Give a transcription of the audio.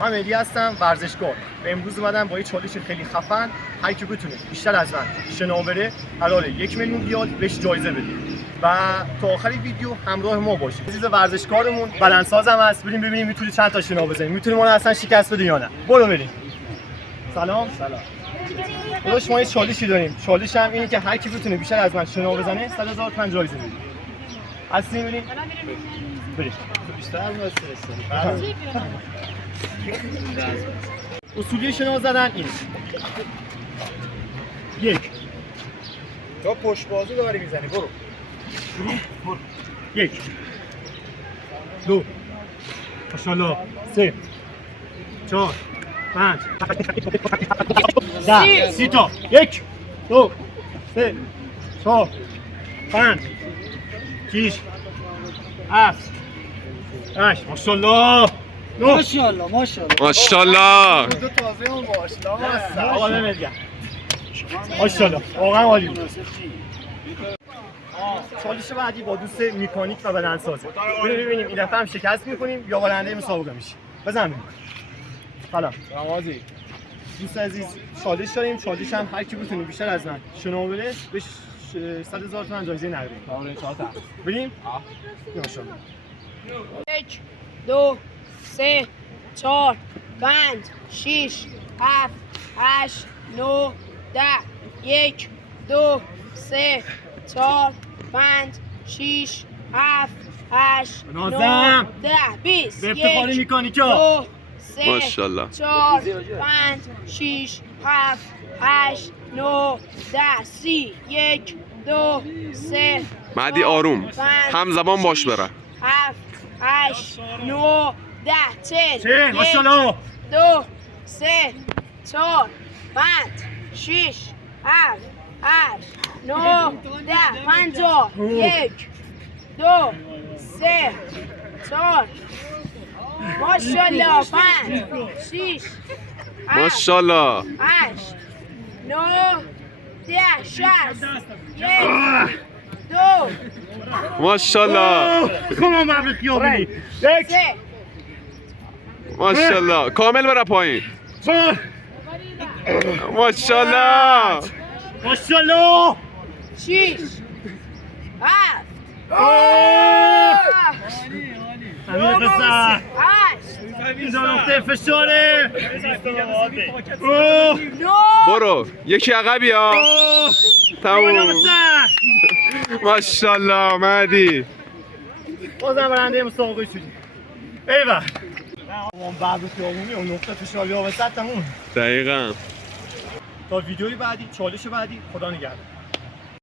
من مهدی هستم، ورزشکار. امروز اومدم با یه چالش خیلی خفن. هر کی بتونه بیشتر از من شنا بره قراره 1 میلیون ریال بهش جایزه بدیم و تا آخر ویدیو همراه ما باشید. عزیز ورزشکارمون بدنسازم هست. بریم ببینیم میتونه چند تا شنا بزنه، میتونه ما رو اصلا شکست بده یا نه. برو بریم. سلام. داداش ما یه چالشی داریم. چالش هم اینه که هر کی بتونه بیشتر از من شنا بزنه 100,000 تومان جایزه میده. هستیم بریم؟ بریم. بیشتر از اصولی شنا زدن اینه. 1 تو پشت بازو داری میزنی. برو 1 2 ماشاءالله 3 4 5 10 30 تا 1 2 3 4 5 6 7 8 ماشاءالله ماشاءالله ماشاءالله. دو تازه اون ماشاءالله. آقا نمیگم ماشاءالله واقعا عالی بود. چالش بعدی با دوست مکانیک و بدنسازه. بریم ببینیم این دفعه هم شکست می‌کنیم یا برنده مسابقه میشیم. بزن بریم. سلام. سلامازی. دوست عزیز چالش داریم. چالش هم هر کی بتونه بیشتر از من شنا بره بهش 100,000 تومان جایزه نقدی. بریم؟ ماشاءالله. 1 2 3 4 5 6 7 8 9 10 1 2 3 4 5 6 7 8 9 نازم. 10 20 به افتخار 1 مکانیکا. 2 3 ماشاءالله. 4 5 6 7 8 9 10 30 1 2 3 مهدی آروم همزمان باش بره. 7 8 9 10 چه ماشاءالله 2 3 4 5 6 7 8 9 10 50 1 2 3 4 ماشاءالله 5 6 ماشاءالله. 8 9 10 60 1 2 ماشاءالله. خما مبلغ خیابونی 1 3 ماشاءالله. کامل بره پایین. 4 ماشاءالله. ماشاءالله 6 7 امیر پسر 8 اینجا نقطه فشاره. 9 برو یکی عقبی ها. تموم. ماشاءالله مهدی. بازم برنده مسابقه شدیم. ایول اون بعد خیابونی اون نقطه فشاری ها وسط تموم. دقیقاً. تا ویدیوی بعدی چالش بعدی خدا نگهدار.